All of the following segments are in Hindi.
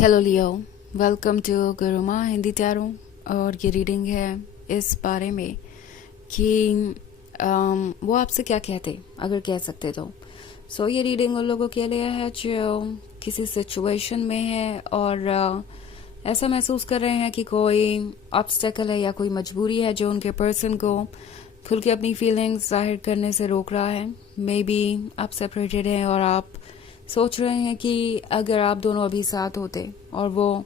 Hello Leo, welcome to Guruma Hindi tarot. और ये रीडिंग है इस बारे में कि वो आपसे क्या कहते, अगर कह सकते तो। ये रीडिंग उन लोगों के लिए है जो किसी सिचुएशन में है और ऐसा महसूस कर रहे हैं कि कोई ऑब्स्टेकल है या कोई मजबूरी है जो उनके पर्सन को खुल के अपनी फीलिंग्स जाहिर करने से रोक रहा है। मे बी आप सेपरेटेड हैं और आप सोच रहे हैं कि अगर आप दोनों अभी साथ होते और वो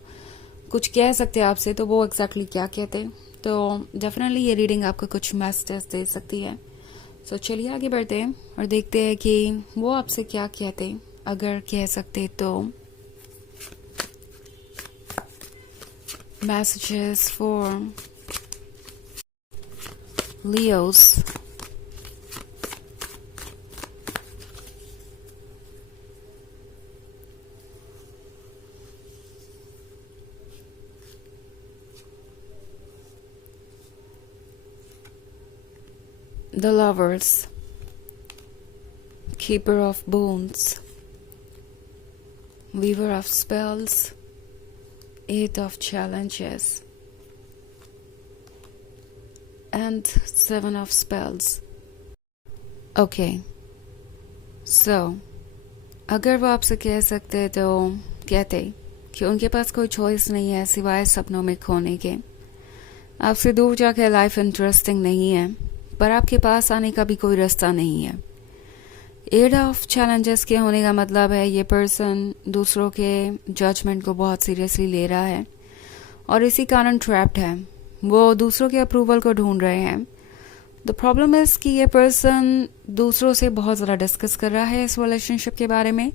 कुछ कह सकते आपसे तो वो एग्जैक्टली क्या कहते। तो डेफिनेटली ये रीडिंग आपको कुछ मैसेज दे सकती है। चलिए आगे बढ़ते हैं और देखते हैं कि वो आपसे क्या कहते, अगर कह सकते तो। Messages for Leos. The Lovers, Keeper of Bones, Weaver of Spells, Eight of Challenges, and Seven of Spells. Okay, so अगर वो आपसे कह सकते तो कहते कि उनके पास कोई चॉइस नहीं है सिवाय सपनों में खोने के। आपसे दूर जाकर लाइफ इंटरेस्टिंग नहीं है, पर आपके पास आने का भी कोई रास्ता नहीं है। एट ऑफ चैलेंजेस के होने का मतलब है ये पर्सन दूसरों के जजमेंट को बहुत सीरियसली ले रहा है और इसी कारण ट्रैप्ड है। वो दूसरों के अप्रूवल को ढूंढ रहे हैं। द प्रॉब्लम इज कि ये पर्सन दूसरों से बहुत ज़्यादा डिस्कस कर रहा है इस रिलेशनशिप के बारे में,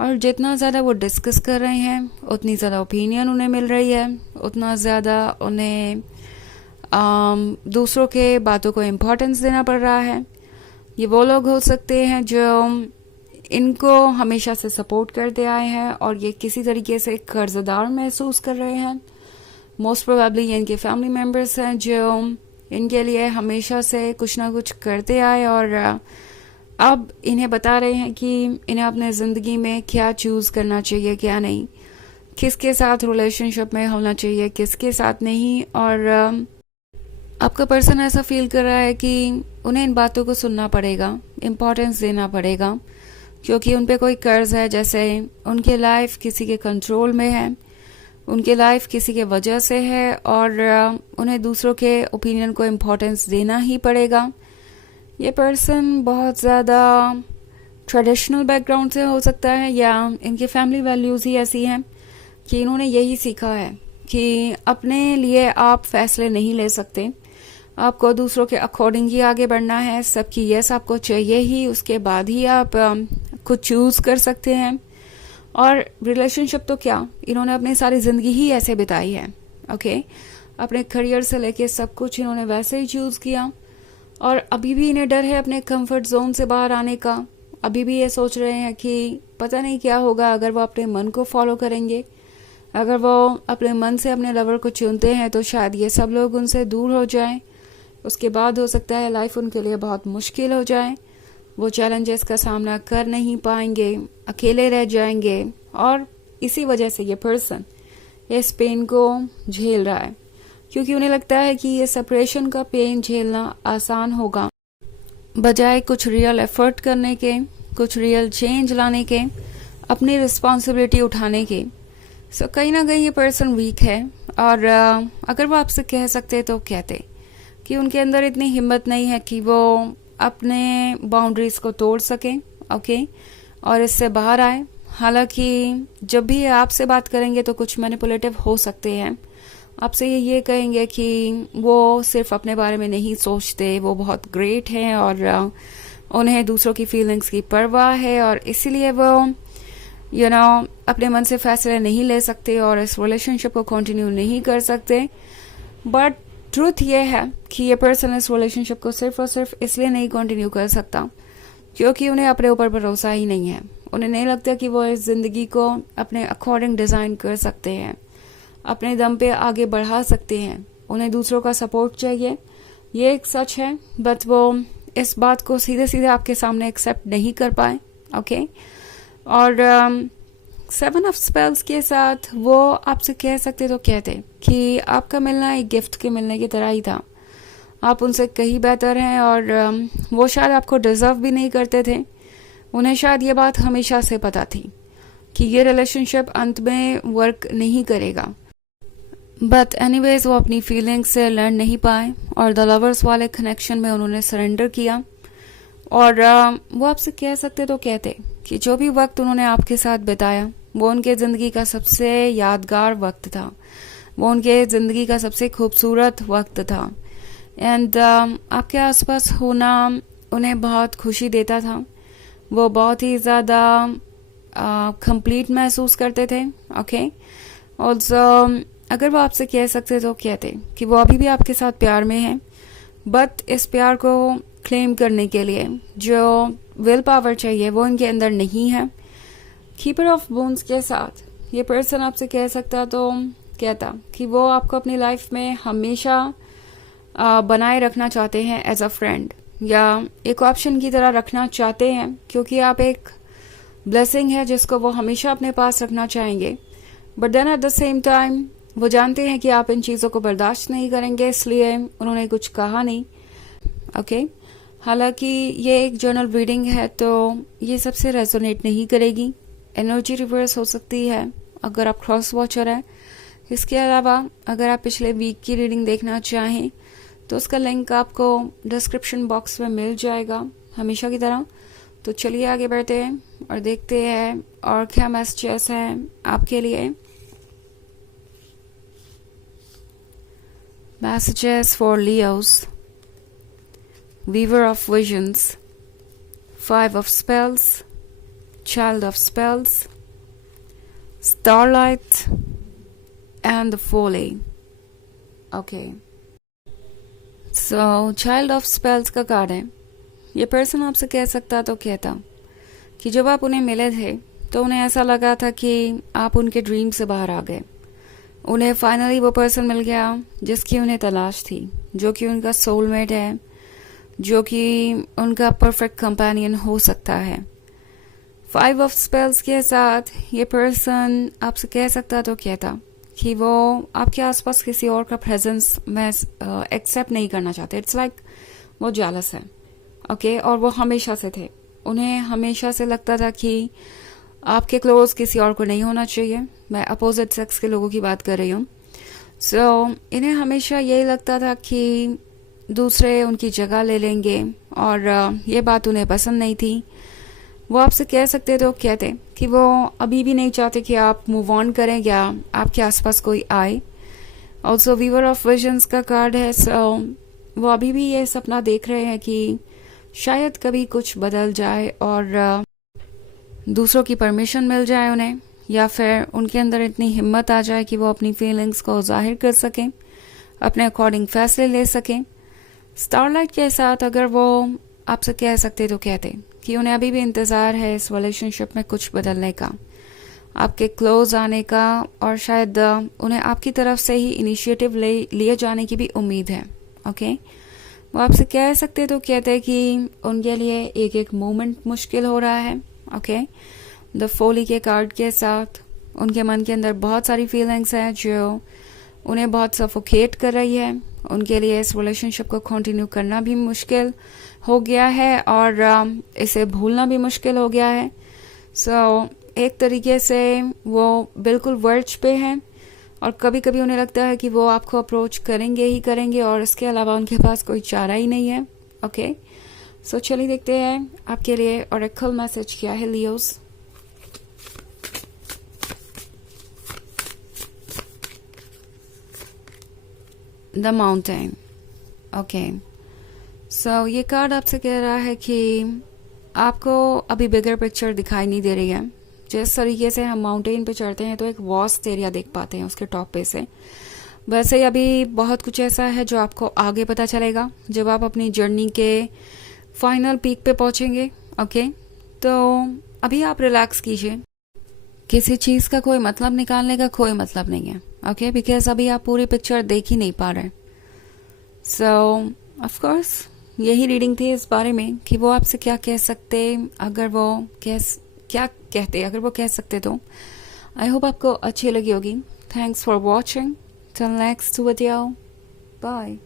और जितना ज़्यादा वो डिस्कस कर रहे हैं उतनी ज़्यादा ओपिनियन उन्हें मिल रही है, उतना ज़्यादा उन्हें दूसरों के बातों को इम्पोर्टेंस देना पड़ रहा है। ये वो लोग हो सकते हैं जो इनको हमेशा से सपोर्ट करते आए हैं और ये किसी तरीके से कर्जदार महसूस कर रहे हैं। मोस्ट प्रोबेबली ये इनके फैमिली मेम्बर्स हैं जो इनके लिए हमेशा से कुछ ना कुछ करते आए और अब इन्हें बता रहे हैं कि इन्हें अपने ज़िंदगी में क्या चूज़ करना चाहिए, क्या नहीं, किसके साथ रिलेशनशिप में होना चाहिए, किसके साथ नहीं। और आपका पर्सन ऐसा फील कर रहा है कि उन्हें इन बातों को सुनना पड़ेगा, इम्पोर्टेंस देना पड़ेगा, क्योंकि उन पे कोई कर्ज है। जैसे उनके लाइफ किसी के कंट्रोल में है, उनके लाइफ किसी के वजह से है और उन्हें दूसरों के ओपिनियन को इम्पोर्टेंस देना ही पड़ेगा। ये पर्सन बहुत ज़्यादा ट्रेडिशनल बैकग्राउंड से हो सकता है या इनकी फैमिली वैल्यूज़ ही ऐसी हैं कि इन्होंने यही सीखा है कि अपने लिए आप फैसले नहीं ले सकते, आपको दूसरों के अकॉर्डिंग ही आगे बढ़ना है। सबकी यस आपको चाहिए ही, उसके बाद ही आप कुछ चूज़ कर सकते हैं। और रिलेशनशिप तो क्या, इन्होंने अपनी सारी ज़िंदगी ही ऐसे बिताई है। ओके, अपने करियर से लेके सब कुछ इन्होंने वैसे ही चूज़ किया और अभी भी इन्हें डर है अपने कंफर्ट जोन से बाहर आने का। अभी भी ये सोच रहे हैं कि पता नहीं क्या होगा अगर वो अपने मन को फॉलो करेंगे। अगर वो अपने मन से अपने लवर को चुनते हैं तो शायद ये सब लोग उनसे दूर हो जाएं। उसके बाद हो सकता है लाइफ उनके लिए बहुत मुश्किल हो जाए, वो चैलेंजेस का सामना कर नहीं पाएंगे, अकेले रह जाएंगे और इसी वजह से ये पर्सन इस पेन को झेल रहा है, क्योंकि उन्हें लगता है कि ये सेपरेशन का पेन झेलना आसान होगा बजाय कुछ रियल एफर्ट करने के, कुछ रियल चेंज लाने के, अपनी रिस्पॉन्सिबिलिटी उठाने के। कहीं ना कहीं ये पर्सन वीक है और अगर वो आपसे कह सकते तो कहते कि उनके अंदर इतनी हिम्मत नहीं है कि वो अपने बाउंड्रीज को तोड़ सकें। ओके, और इससे बाहर आए। हालांकि जब भी आपसे बात करेंगे तो कुछ मैनिपुलेटिव हो सकते हैं, आपसे ये कहेंगे कि वो सिर्फ अपने बारे में नहीं सोचते, वो बहुत ग्रेट हैं और उन्हें दूसरों की फीलिंग्स की परवाह है और इसीलिए वो अपने मन से फैसले नहीं ले सकते और इस रिलेशनशिप को कंटिन्यू नहीं कर सकते। बट ट्रूथ ये है कि ये पर्सन इस रिलेशनशिप को सिर्फ और सिर्फ इसलिए नहीं कंटिन्यू कर सकता क्योंकि उन्हें अपने ऊपर भरोसा ही नहीं है। उन्हें नहीं लगता कि वो इस जिंदगी को अपने अकॉर्डिंग डिज़ाइन कर सकते हैं, अपने दम पे आगे बढ़ा सकते हैं। उन्हें दूसरों का सपोर्ट चाहिए, ये एक सच है, बट वो इस बात को सीधे सीधे आपके सामने एक्सेप्ट नहीं कर पाए। ओके, और 7 ऑफ स्पेल्स के साथ वो आपसे कह सकते तो कहते कि आपका मिलना एक गिफ्ट के मिलने की तरह ही था। आप उनसे कहीं बेहतर हैं और वो शायद आपको डिजर्व भी नहीं करते थे। उन्हें शायद ये बात हमेशा से पता थी कि ये रिलेशनशिप अंत में वर्क नहीं करेगा, बट एनीवेज वो अपनी फीलिंग्स से लड़ नहीं पाए और द लवर्स वाले कनेक्शन में उन्होंने सरेंडर किया। और वो आपसे कह सकते तो कहते कि जो भी वक्त उन्होंने आपके साथ बिताया वो उनके ज़िंदगी का सबसे यादगार वक्त था, वो उनके ज़िंदगी का सबसे खूबसूरत वक्त था। एंड आपके आसपास होना उन्हें बहुत खुशी देता था। वो बहुत ही ज़्यादा कंप्लीट महसूस करते थे। ओके, ऑल्सो अगर वो आपसे कह सकते तो कहते कि वो अभी भी आपके साथ प्यार में है, बट इस प्यार को क्लेम करने के लिए जो विल पावर चाहिए वो इनके अंदर नहीं है। कीपर ऑफ बोन्स के साथ ये पर्सन आपसे कह सकता तो कहता कि वो आपको अपनी लाइफ में हमेशा बनाए रखना चाहते हैं एज अ फ्रेंड, या एक ऑप्शन की तरह रखना चाहते हैं, क्योंकि आप एक ब्लेसिंग है जिसको वो हमेशा अपने पास रखना चाहेंगे। But then at the same time वो जानते हैं कि आप इन चीज़ों को बर्दाश्त नहीं करेंगे, इसलिए उन्होंने कुछ कहा नहीं। ओके, हालांकि ये एक जर्नल रीडिंग है तो ये सबसे रेजोनेट नहीं करेगी। एनर्जी रिवर्स हो सकती है अगर आप क्रॉस वॉचर हैं। इसके अलावा अगर आप पिछले वीक की रीडिंग देखना चाहें तो उसका लिंक आपको डिस्क्रिप्शन बॉक्स में मिल जाएगा हमेशा की तरह। तो चलिए आगे बढ़ते हैं और देखते हैं और क्या मैसेजेस हैं आपके लिए। Messages for Leos, Weaver of Visions, 5 of Spells, Child of Spells, Starlight, and the Folly. Okay. So, Child of Spells का कार्ड है। ये पर्सन आपसे कह सकता तो कहता कि जब आप उन्हें मिले थे तो उन्हें ऐसा लगा था कि आप उनके ड्रीम से बाहर आ गए। उन्हें फाइनली वो पर्सन मिल गया जिसकी उन्हें तलाश थी, जो कि उनका सोलमेट है, जो कि उनका परफेक्ट कंपेनियन हो सकता है। 5 ऑफ स्पेल्स के साथ ये पर्सन आपसे कह सकता तो कहता कि वो आपके आसपास किसी और का प्रेजेंस में एक्सेप्ट नहीं करना चाहते। इट्स लाइक वो जेलस है। ओके, और वो हमेशा से थे। उन्हें हमेशा से लगता था कि आपके क्लोज किसी और को नहीं होना चाहिए। मैं अपोजिट सेक्स के लोगों की बात कर रही हूँ। सो इन्हें हमेशा यही लगता था कि दूसरे उनकी जगह ले लेंगे और ये बात उन्हें पसंद नहीं थी। वो आपसे कह सकते तो कहते कि वो अभी भी नहीं चाहते कि आप मूव ऑन करें या आपके आसपास कोई आए। ऑल्सो वीवर ऑफ विजन्स का कार्ड है। सो वो अभी भी ये सपना देख रहे हैं कि शायद कभी कुछ बदल जाए और दूसरों की परमिशन मिल जाए उन्हें, या फिर उनके अंदर इतनी हिम्मत आ जाए कि वो अपनी फीलिंग्स को जाहिर कर सकें, अपने अकॉर्डिंग फैसले ले सकें। स्टारलाइट के साथ अगर वो आपसे कह सकते तो कहते कि उन्हें अभी भी इंतज़ार है इस रिलेशनशिप में कुछ बदलने का, आपके क्लोज आने का, और शायद उन्हें आपकी तरफ से ही इनिशिएटिव लिए जाने की भी उम्मीद है। ओके, वो आपसे कह सकते तो कहते कि उनके लिए एक एक मोमेंट मुश्किल हो रहा है। ओके, द फोली के कार्ड के साथ उनके मन के अंदर बहुत सारी फीलिंग्स हैं जो उन्हें बहुत सफोकेट कर रही है। उनके लिए इस रिलेशनशिप को कंटिन्यू करना भी मुश्किल हो गया है और इसे भूलना भी मुश्किल हो गया है। सो एक तरीके से वो बिल्कुल वर्ज पे हैं और कभी कभी उन्हें लगता है कि वो आपको अप्रोच करेंगे ही करेंगे और इसके अलावा उनके पास कोई चारा ही नहीं है। ओके, सो चलिए देखते हैं आपके लिए ऑरेकल मैसेज क्या है लियोस। The mountain. ओके, सो ये कार्ड आपसे कह रहा है कि आपको अभी बिगर पिक्चर दिखाई नहीं दे रही है। जिस तरीके से हम माउंटेन पे चढ़ते हैं तो एक वास्ट एरिया देख पाते हैं उसके टॉप पे से, वैसे ही अभी बहुत कुछ ऐसा है जो आपको आगे पता चलेगा जब आप अपनी जर्नी के फाइनल पीक पे पहुंचेंगे। ओके, तो अभी आप रिलैक्स कीजिए। किसी चीज़ का कोई मतलब निकालने का कोई मतलब नहीं है। ओके, बिकॉज अभी आप पूरी पिक्चर देख ही नहीं पा रहे। सो ऑफ कोर्स यही रीडिंग थी इस बारे में कि वो आपसे क्या कह सकते, अगर वो क्या कहते, अगर वो कह सकते तो आई होप आपको अच्छी लगी होगी. Thanks for watching. Till next video. Bye.